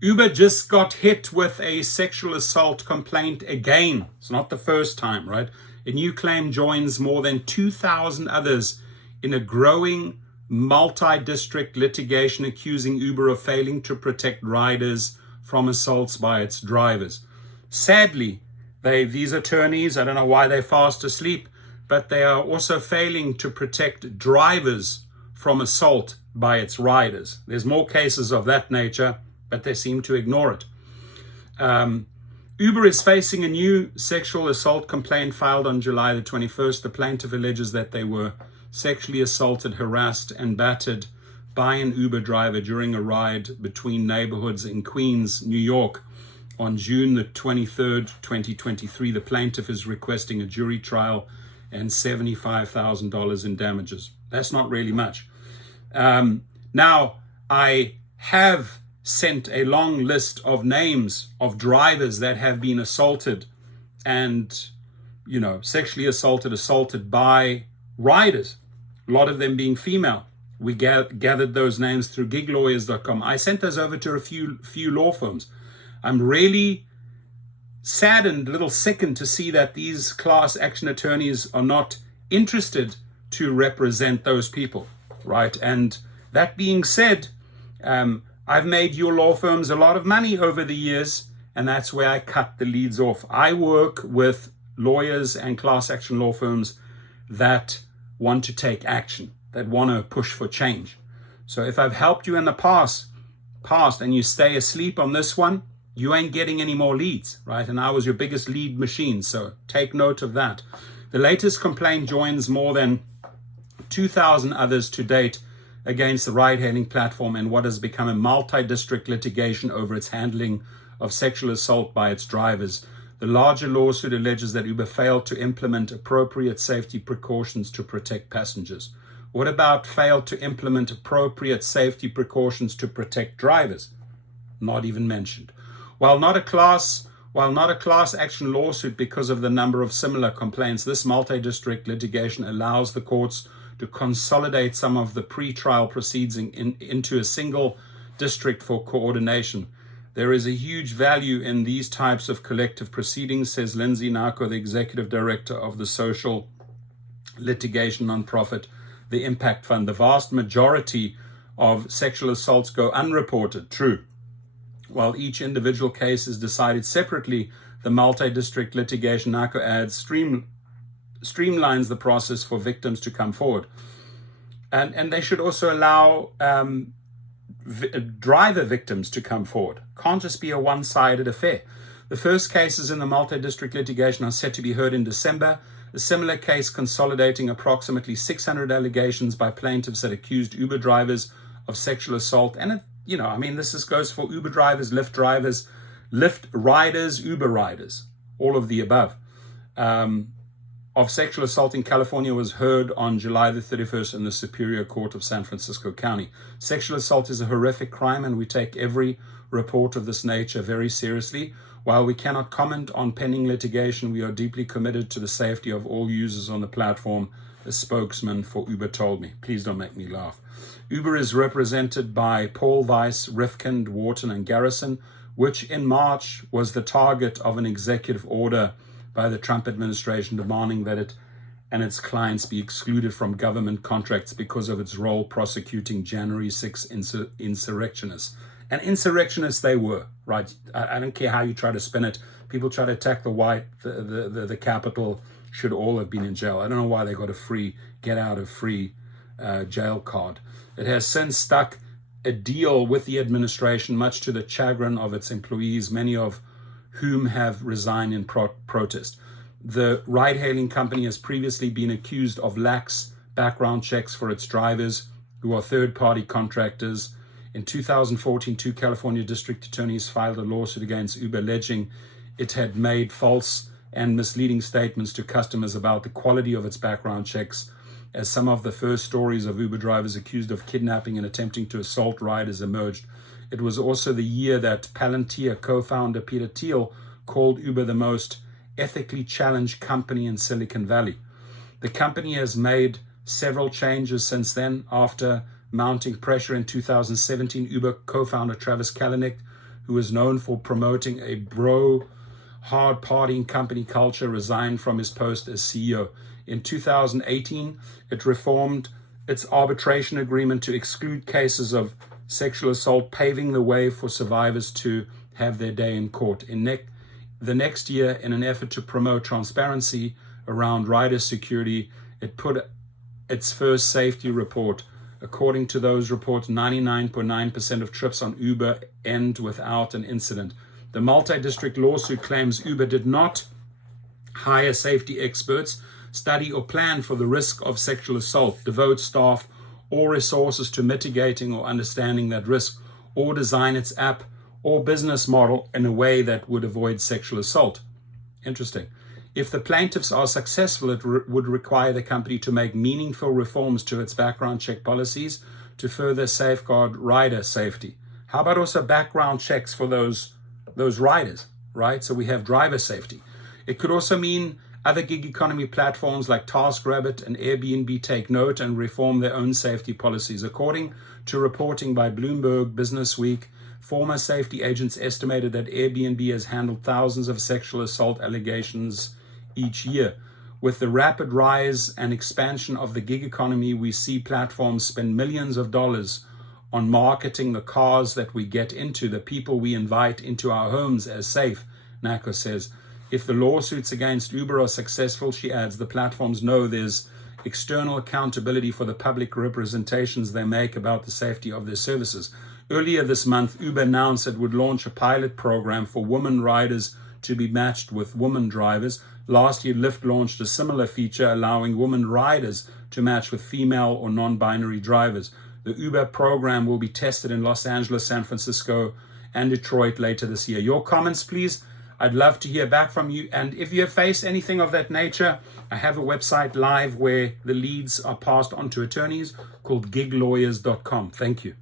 Uber just got hit with a sexual assault complaint again. It's not the first time, right? A new claim joins more than 2,000 others in a growing multi-district litigation accusing Uber of failing to protect riders from assaults by its drivers. Sadly, these attorneys, I don't know why they're fast asleep, but they are also failing to protect drivers from assault by its riders. There's more cases of that nature, but they seem to ignore it. Uber is facing a new sexual assault complaint filed on July the 21st. The plaintiff alleges that they were sexually assaulted, harassed, and battered by an Uber driver during a ride between neighborhoods in Queens, New York on June the 23rd, 2023. The plaintiff is requesting a jury trial and $75,000 in damages. That's not really much. Now, I have sent a long list of names of drivers that have been assaulted and, sexually assaulted by riders, a lot of them being female. We gathered those names through giglawyers.com. I sent those over to a few law firms. I'm really saddened, a little sickened to see that these class action attorneys are not interested to represent those people, right? And that being said, I've made your law firms a lot of money over the years, and that's where I cut the leads off. I work with lawyers and class action law firms that want to take action, that want to push for change. So if I've helped you in the past and you stay asleep on this one, you ain't getting any more leads, right? And I was your biggest lead machine, so take note of that. The latest complaint joins more than 2,000 others to date against the ride-hailing platform in what has become a multi-district litigation over its handling of sexual assault by its drivers. The larger lawsuit alleges that Uber failed to implement appropriate safety precautions to protect passengers. What about failed to implement appropriate safety precautions to protect drivers? Not even mentioned. While not a class action lawsuit because of the number of similar complaints, this multi-district litigation allows the courts to consolidate some of the pre-trial proceedings into a single district for coordination. There is a huge value in these types of collective proceedings, says Lindsay Nako, the executive director of the social litigation nonprofit, the Impact Fund. The vast majority of sexual assaults go unreported. True. While each individual case is decided separately, the multi-district litigation, Nako adds, streamlines the process for victims to come forward. And they should also allow driver victims to come forward. Can't just be a one-sided affair. The first cases in the multi-district litigation are set to be heard in December. A similar case consolidating approximately 600 allegations by plaintiffs that accused Uber drivers of sexual assault. And this goes for Uber drivers, Lyft riders, Uber riders, all of the above. Of sexual assault in California was heard on July the 31st in the Superior Court of San Francisco County. Sexual assault is a horrific crime, and we take every report of this nature very seriously. While we cannot comment on pending litigation, we are deeply committed to the safety of all users on the platform, a spokesman for Uber told me. Please don't make me laugh. Uber is represented by Paul Weiss, Rifkind, Wharton, and Garrison, which in March was the target of an executive order by the Trump administration demanding that it and its clients be excluded from government contracts because of its role prosecuting January 6 insurrectionists. And insurrectionists they were, right? I don't care how you try to spin it. People try to attack the Capitol, should all have been in jail. I don't know why they got a get out of free jail card. It has since stuck a deal with the administration, much to the chagrin of its employees, many of whom have resigned in protest. The ride-hailing company has previously been accused of lax background checks for its drivers, who are third-party contractors. In 2014, two California district attorneys filed a lawsuit against Uber alleging it had made false and misleading statements to customers about the quality of its background checks, as some of the first stories of Uber drivers accused of kidnapping and attempting to assault riders emerged. It was also the year that Palantir co-founder Peter Thiel called Uber the most ethically challenged company in Silicon Valley. The company has made several changes since then. After mounting pressure in 2017, Uber co-founder Travis Kalanick, who was known for promoting a bro, hard partying company culture, resigned from his post as CEO. In 2018, it reformed its arbitration agreement to exclude cases of sexual assault, paving the way for survivors to have their day in court. The next year, in an effort to promote transparency around rider security, it put its first safety report. According to those reports, 99.9% of trips on Uber end without an incident. The Multidistrict lawsuit claims Uber did not hire safety experts, study or plan for the risk of sexual assault, devote staff or resources to mitigating or understanding that risk, or design its app or business model in a way that would avoid sexual assault. Interesting. If the plaintiffs are successful, it would require the company to make meaningful reforms to its background check policies to further safeguard rider safety. How about also background checks for those riders, right? So we have driver safety. It could also mean other gig economy platforms like TaskRabbit and Airbnb take note and reform their own safety policies. According to reporting by Bloomberg Businessweek, former safety agents estimated that Airbnb has handled thousands of sexual assault allegations each year. With the rapid rise and expansion of the gig economy, we see platforms spend millions of dollars on marketing the cars that we get into, the people we invite into our homes as safe, Nako says. If the lawsuits against Uber are successful, she adds, the platforms know there's external accountability for the public representations they make about the safety of their services. Earlier this month, Uber announced it would launch a pilot program for women riders to be matched with women drivers. Last year, Lyft launched a similar feature allowing women riders to match with female or non-binary drivers. The Uber program will be tested in Los Angeles, San Francisco, and Detroit later this year. Your comments, please. I'd love to hear back from you. And if you have faced anything of that nature, I have a website live where the leads are passed on to attorneys called giglawyers.com. Thank you.